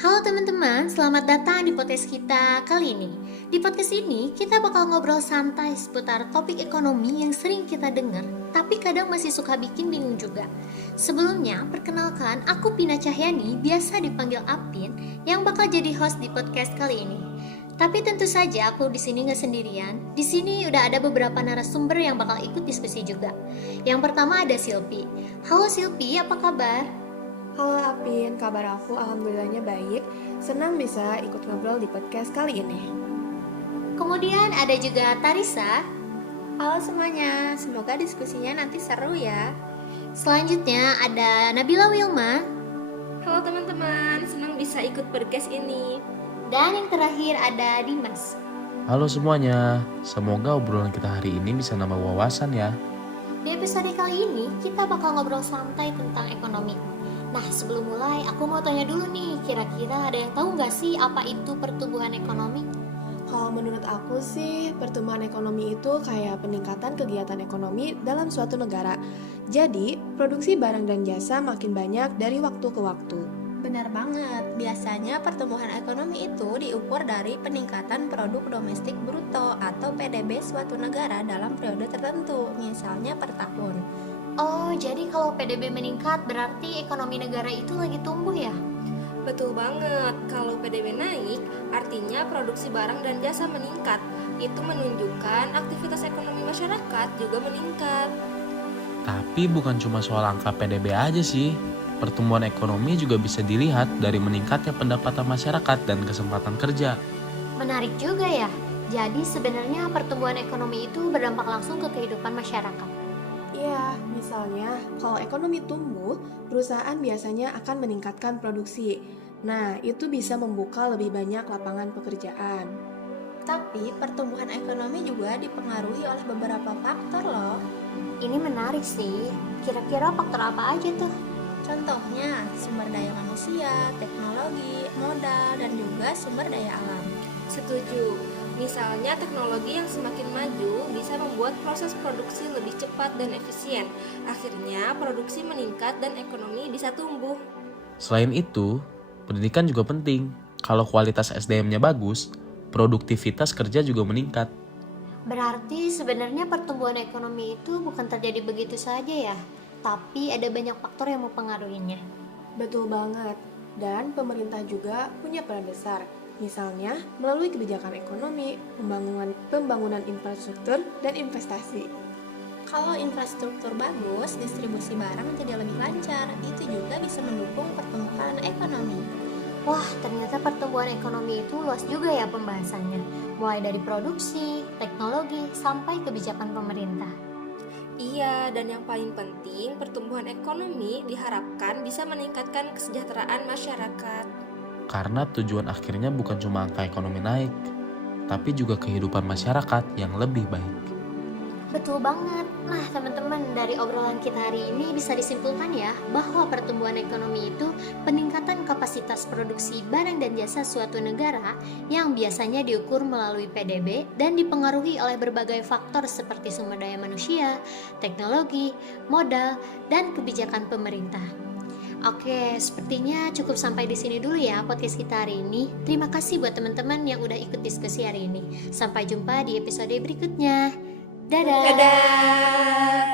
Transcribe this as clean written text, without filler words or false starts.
Halo teman-teman, selamat datang di podcast kita kali ini. Di podcast ini, kita bakal ngobrol santai seputar topik ekonomi yang sering kita dengar, tapi kadang masih suka bikin bingung juga. Sebelumnya, perkenalkan, aku Pina Cahyani, biasa dipanggil Apin, yang bakal jadi host di podcast kali ini. Tapi tentu saja aku di sini nggak sendirian. Di sini udah ada beberapa narasumber yang bakal ikut diskusi juga. Yang pertama ada Silpi. Halo Silpi, apa kabar? Halo Apin, kabar aku alhamdulillahnya baik. Senang bisa ikut ngobrol di podcast kali ini. Kemudian ada juga Tarisa. Halo semuanya, semoga diskusinya nanti seru ya. Selanjutnya ada Nabila Wilma. Halo teman-teman, senang bisa ikut podcast ini. Dan yang terakhir ada Dimas. Halo semuanya, semoga obrolan kita hari ini bisa nambah wawasan ya. Di episode kali ini kita bakal ngobrol santai tentang ekonomi. Nah sebelum mulai aku mau tanya dulu nih, kira-kira ada yang tahu nggak sih apa itu pertumbuhan ekonomi? Kalau menurut aku sih, pertumbuhan ekonomi itu kayak peningkatan kegiatan ekonomi dalam suatu negara. Jadi, produksi barang dan jasa makin banyak dari waktu ke waktu. Benar banget, biasanya pertumbuhan ekonomi itu diukur dari peningkatan produk domestik bruto atau PDB suatu negara dalam periode tertentu, misalnya per tahun. Oh, jadi kalau PDB meningkat berarti ekonomi negara itu lagi tumbuh ya? Betul banget, kalau PDB naik, artinya produksi barang dan jasa meningkat. Itu menunjukkan aktivitas ekonomi masyarakat juga meningkat. Tapi bukan cuma soal angka PDB aja sih. Pertumbuhan ekonomi juga bisa dilihat dari meningkatnya pendapatan masyarakat dan kesempatan kerja. Menarik juga ya. Jadi sebenarnya pertumbuhan ekonomi itu berdampak langsung ke kehidupan masyarakat. Iya, misalnya kalau ekonomi tumbuh, perusahaan biasanya akan meningkatkan produksi. Nah, itu bisa membuka lebih banyak lapangan pekerjaan. Tapi pertumbuhan ekonomi juga dipengaruhi oleh beberapa faktor loh. Ini menarik sih. Kira-kira faktor apa aja tuh? Contohnya, sumber daya manusia, teknologi, modal, dan juga sumber daya alam. Setuju, misalnya teknologi yang semakin maju bisa membuat proses produksi lebih cepat dan efisien. Akhirnya produksi meningkat dan ekonomi bisa tumbuh. Selain itu, pendidikan juga penting. Kalau kualitas SDM-nya bagus, produktivitas kerja juga meningkat. Berarti sebenarnya pertumbuhan ekonomi itu bukan terjadi begitu saja ya, tapi ada banyak faktor yang mempengaruhinya. Betul banget. Dan pemerintah juga punya peran besar. Misalnya, melalui kebijakan ekonomi, pembangunan infrastruktur, dan investasi. Kalau infrastruktur bagus, distribusi barang menjadi lebih lancar. Itu juga bisa mendukung pertumbuhan ekonomi. Wah, ternyata pertumbuhan ekonomi itu luas juga ya pembahasannya. Mulai dari produksi, teknologi, sampai kebijakan pemerintah. Iya, dan yang paling penting, pertumbuhan ekonomi diharapkan bisa meningkatkan kesejahteraan masyarakat. Karena tujuan akhirnya bukan cuma angka ekonomi naik, tapi juga kehidupan masyarakat yang lebih baik. Betul banget. Nah teman-teman, dari obrolan kita hari ini bisa disimpulkan ya bahwa pertumbuhan ekonomi itu peningkatan kapasitas produksi barang dan jasa suatu negara yang biasanya diukur melalui PDB dan dipengaruhi oleh berbagai faktor seperti sumber daya manusia, teknologi, modal, dan kebijakan pemerintah. Oke, sepertinya cukup sampai di sini dulu ya podcast kita hari ini. Terima kasih buat teman-teman yang udah ikut diskusi hari ini. Sampai jumpa di episode berikutnya. Dadah. Dadah!